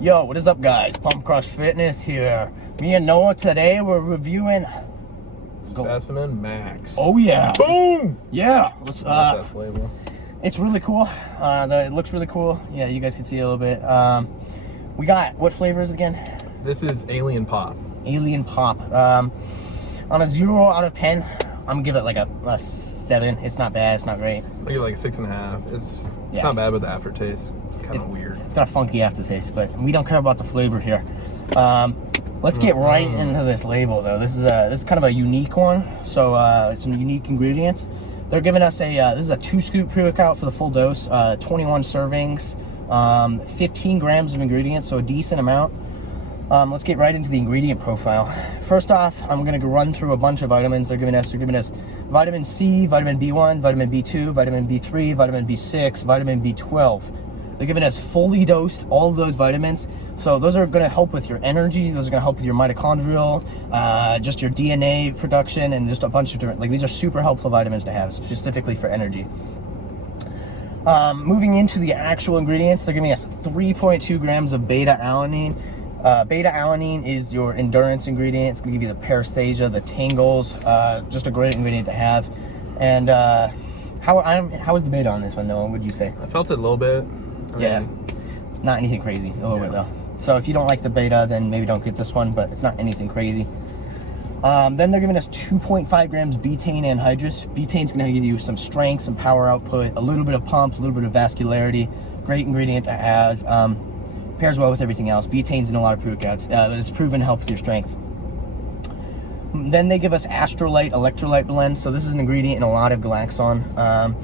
Yo, what is up, guys? Pump Crush Fitness here. Me and Noah today we're reviewing Specimen Max. Oh yeah. Boom. Yeah. Let's That flavor. It's really cool. It looks really cool. Yeah, you guys can see a little bit. We got, what flavor is it again? This is Alien Pop. Alien Pop. On a 0 out of 10, I'm gonna give it like a 7. It's not bad. It's not great. I give it like 6.5. It's not bad with the aftertaste. Kind of weird. It's got a funky aftertaste, but we don't care about the flavor here. Let's get right into this label, though. This is kind of a unique one. So it's some unique ingredients. They're giving us this is a 2-scoop pre-workout for the full dose, 21 servings, 15 grams of ingredients, so a decent amount. Let's get right into the ingredient profile. First off, I'm gonna run through a bunch of vitamins they're giving us. They're giving us vitamin C, vitamin B1, vitamin B2, vitamin B3, vitamin B6, vitamin B12. They're giving us fully dosed all of those vitamins. So those are gonna help with your energy. Those are gonna help with your mitochondrial, just your DNA production, and just a bunch of different, like, these are super helpful vitamins to have specifically for energy. Moving into the actual ingredients, they're giving us 3.2 grams of beta-alanine. Beta-alanine is your endurance ingredient. It's gonna give you the paresthesia, the tingles, just a great ingredient to have. And how is the beta on this one, Noah? What'd you say? I felt it a little bit. Yeah, not anything crazy, a little bit though. So if you don't like the beta, then maybe don't get this one, but it's not anything crazy. Then they're giving us 2.5 grams betaine anhydrous. Betaine is going to give you some strength, some power output, a little bit of pump, a little bit of vascularity. Great ingredient to have. Pairs well with everything else. Betaine's in a lot of pre-workouts, but it's proven to help with your strength. Then they give us Astrolite electrolyte blend. So this is an ingredient in a lot of Glaxon. A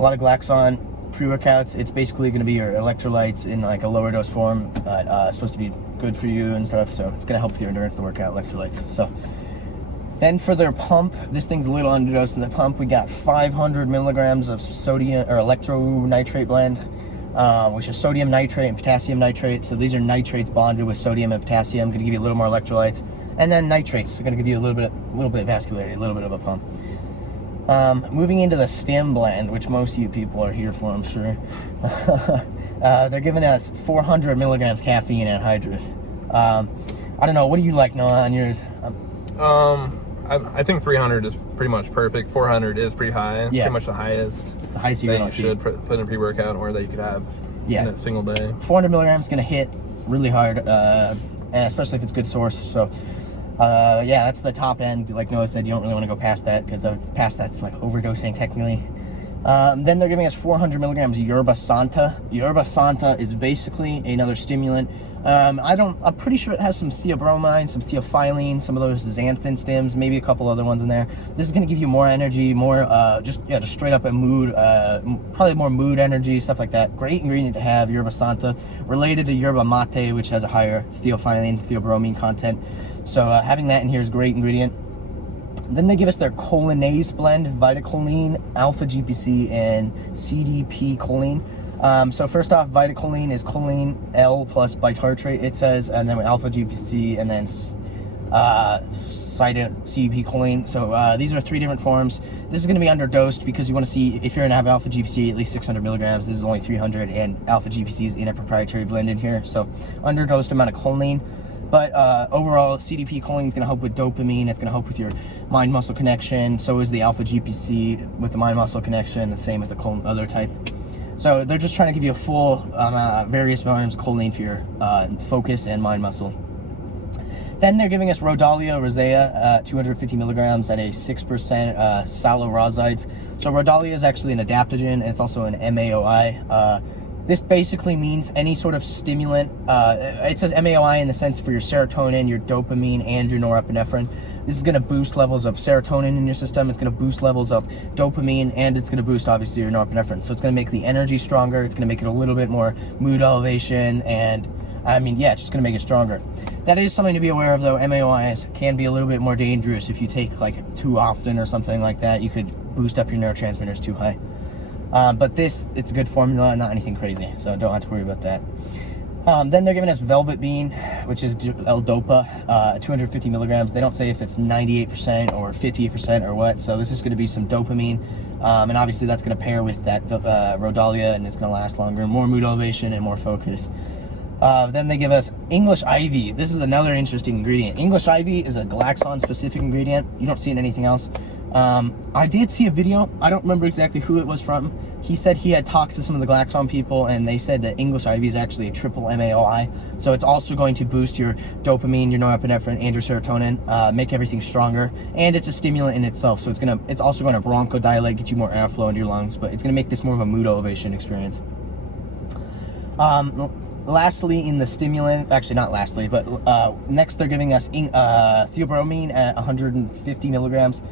lot of Glaxon pre-workouts, it's basically going to be your electrolytes in like a lower dose form, but it's supposed to be good for you and stuff, so it's going to help with your endurance to work out electrolytes. So then for their pump, this thing's a little underdosed in the pump. We got 500 milligrams of sodium or electronitrate blend, which is sodium nitrate and potassium nitrate. So these are nitrates bonded with sodium and potassium, going to give you a little more electrolytes, and then nitrates are going to give you a little bit of vascularity, a little bit of a pump. Moving into the Stim blend, which most of you people are here for, I'm sure. They're giving us 400 milligrams caffeine anhydrous. I don't know, what do you like, Noah, on yours? I think 300 is pretty much perfect. 400 is pretty high. It's pretty much the highest. The highest you should put in a pre-workout or that you could have in a single day. 400 milligrams is going to hit really hard, and especially if it's good source. So yeah, that's the top end. Like Noah said, you don't really want to go past that, because past that's like overdosing technically. Then they're giving us 400 milligrams of Yerba Santa. Yerba Santa is basically another stimulant. I'm pretty sure it has some theobromine, some theophylline, some of those xanthan stims, maybe a couple other ones in there. This is going to give you more energy, more just straight up a mood, probably more mood energy, stuff like that. Great ingredient to have, Yerba Santa, related to Yerba Mate, which has a higher theophylline, theobromine content. So having that in here is a great ingredient. Then they give us their cholinase blend, vitacholine, alpha GPC, and CDP choline. So first off, vitacholine is choline L plus bitartrate, it says, and then alpha GPC, and then CDP choline. So these are 3 different forms. This is going to be underdosed because you want to see if you're going to have alpha GPC at least 600 milligrams. This is only 300, and alpha GPC is in a proprietary blend in here. So underdosed amount of choline. But overall, CDP choline is going to help with dopamine. It's going to help with your mind-muscle connection. So is the alpha GPC with the mind-muscle connection. The same with the other type. So they're just trying to give you a full various amounts of choline for your focus and mind-muscle. Then they're giving us Rhodalia rosea, 250 milligrams at a 6% salorosides. So Rhodalia is actually an adaptogen, and it's also an MAOI. This basically means any sort of stimulant. It says MAOI in the sense for your serotonin, your dopamine, and your norepinephrine. This is going to boost levels of serotonin in your system. It's going to boost levels of dopamine, and it's going to boost, obviously, your norepinephrine. So it's going to make the energy stronger. It's going to make it a little bit more mood elevation, and I mean, yeah, it's just going to make it stronger. That is something to be aware of, though. MAOIs can be a little bit more dangerous if you take like too often or something like that. You could boost up your neurotransmitters too high. But it's a good formula, not anything crazy, so don't have to worry about that. Then they're giving us Velvet Bean, which is L-Dopa, 250 milligrams. They don't say if it's 98% or 50% or what, so this is going to be some dopamine. And obviously that's going to pair with that Rhodalia, and it's going to last longer, more mood elevation and more focus. Then they give us English Ivy. This is another interesting ingredient. English Ivy is a Glaxon specific ingredient. You don't see it in anything else. I did see a video. I don't remember exactly who it was from. He said he had talked to some of the Glaxon people, and they said that English Ivy is actually a triple MAOI. So it's also going to boost your dopamine, your norepinephrine, and your serotonin, make everything stronger. And it's a stimulant in itself. So it's also going to bronchodilate, get you more airflow into your lungs, but it's going to make this more of a mood elevation experience. Lastly, in the stimulant, actually not lastly, but next they're giving us theobromine at 150 milligrams.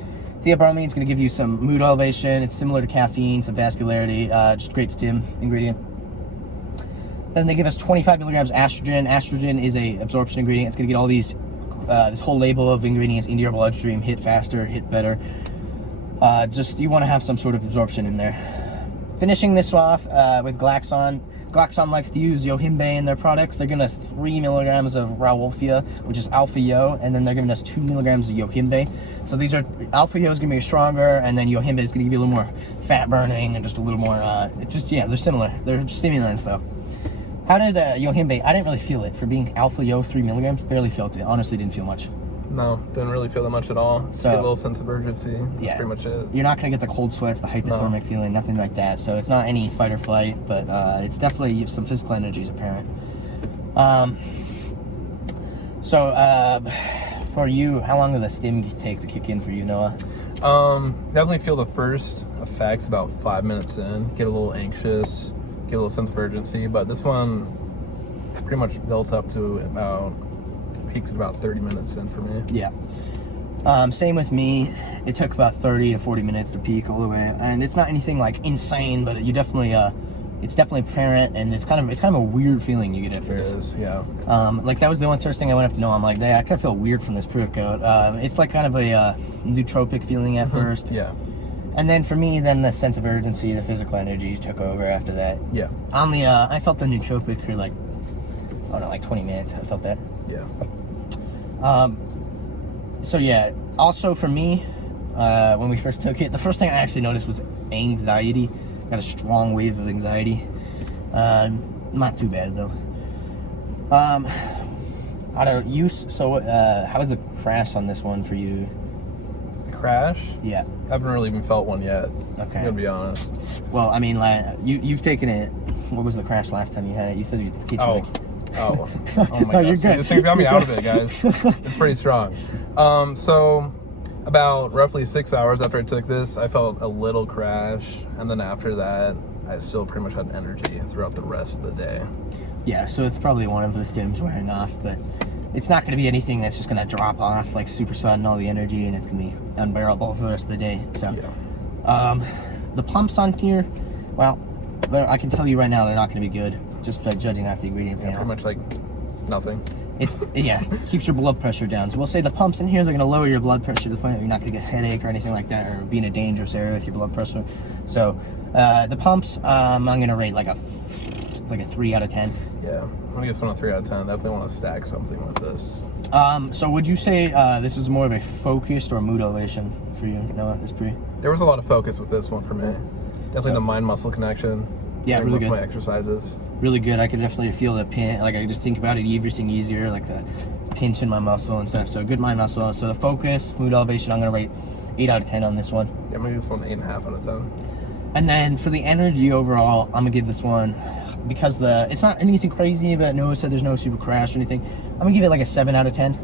Theobromine is going to give you some mood elevation. It's similar to caffeine, some vascularity, just a great stim ingredient. Then they give us 25 milligrams estrogen. Estrogen is a absorption ingredient. It's going to get all these, this whole label of ingredients into your bloodstream, hit faster, hit better. Just, you want to have some sort of absorption in there. Finishing this off with Glaxon. Glaxon likes to use yohimbe in their products. They're giving us 3 milligrams of rauwolfia, which is alpha yo, and then they're giving us 2 milligrams of yohimbe. So these are, alpha yo is going to be stronger, and then yohimbe is going to give you a little more fat burning and just a little more, yeah, they're similar. They're stimulants though. How did yohimbe, I didn't really feel it. For being alpha yo 3 milligrams, barely felt it. Honestly, didn't feel much. No, didn't really feel that much at all. So, get a little sense of urgency. That's pretty much it. You're not going to get the cold sweats, the hypothermic feeling, nothing like that. So it's not any fight or flight, but it's definitely some physical energy is apparent. For you, how long does the stim take to kick in for you, Noah? Definitely feel the first effects about 5 minutes in. Get a little anxious, get a little sense of urgency, but this one pretty much built up to peaked at about 30 minutes in for me. Yeah. Same with me. It took about 30 to 40 minutes to peak all the way, and it's not anything like insane, but you definitely it's definitely apparent, and it's kind of a weird feeling you get at first. It is, yeah. Like that was the first thing I went up to know. I'm like, hey, I kind of feel weird from this pre-workout. It's like kind of a nootropic feeling at first. Yeah. And then for me, then the sense of urgency, the physical energy took over after that. Yeah. On the I felt the nootropic for like 20 minutes. I felt that. Yeah. So yeah, also for me, when we first took it, the first thing I actually noticed was anxiety. Got a strong wave of anxiety. Not too bad though. I don't use. So how was the crash on this one for you? The crash? Yeah. I haven't really even felt one yet. Okay. I'm gonna be honest. Well, I mean, like you've taken it. What was the crash last time you had it? You said you'd teach me. Oh my god. You're good. This thing's got me out of it, guys. It's pretty strong. So about roughly 6 hours after I took this, I felt a little crash, and then after that, I still pretty much had energy throughout the rest of the day. Yeah, so it's probably one of the stims wearing off, but it's not going to be anything that's just going to drop off like super sudden, all the energy, and it's going to be unbearable for the rest of the day. So, yeah. The pumps on here, well, I can tell you right now they're not going to be good, just by judging off the ingredient panel. Pretty much like nothing. It's keeps your blood pressure down. So we'll say the pumps in here, they're going to lower your blood pressure to the point that you're not going to get a headache or anything like that, or be in a dangerous area with your blood pressure. So the pumps, I'm going to rate like a 3 out of 10. Yeah, I'm going to get one a 3 out of 10. Definitely want to stack something with this. So would you say this is more of a focused or mood elevation for you, Noah, this pre? There was a lot of focus with this one for me. Definitely the mind-muscle connection. Yeah, really good. My exercises. Really good. I could definitely feel the pin. Like I could just think about it, everything easier, like the pinch in my muscle and stuff. So good mind muscle. So the focus, mood elevation, I'm gonna rate 8 out of 10 on this one. Yeah, I'm gonna give this one 8.5 out of 10. And then for the energy overall, I'm gonna give this one, because it's not anything crazy, but Noah said there's no super crash or anything. I'm gonna give it like a 7 out of 10.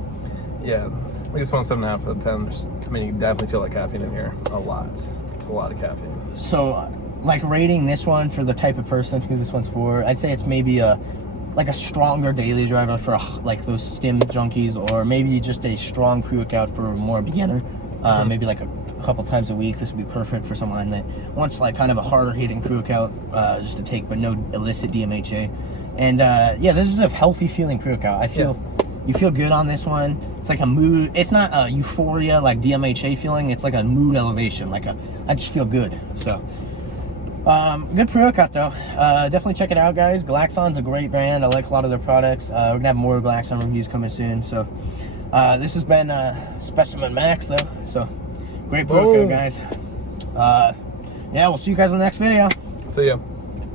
Yeah, I'm gonna give this one 7.5 out of 10. I mean, you can definitely feel that caffeine in here a lot. There's a lot of caffeine. So, like rating this one for the type of person who this one's for, I'd say it's maybe a stronger daily driver for like those stim junkies, or maybe just a strong pre-workout for a more beginner. Maybe like a couple times a week. This would be perfect for someone that wants like kind of a harder hitting pre-workout just to take, but no illicit DMHA. And yeah, this is a healthy feeling pre-workout. I feel you feel good on this one. It's like a mood. It's not a euphoria like DMHA feeling. It's like a mood elevation. I just feel good. So. Good pre-workout though. Definitely check it out, guys. Glaxon's a great brand. I like a lot of their products. We're gonna have more Glaxon reviews coming soon. So this has been Specimen Max though. So great pre-workout, guys. Yeah, we'll see you guys in the next video. See ya.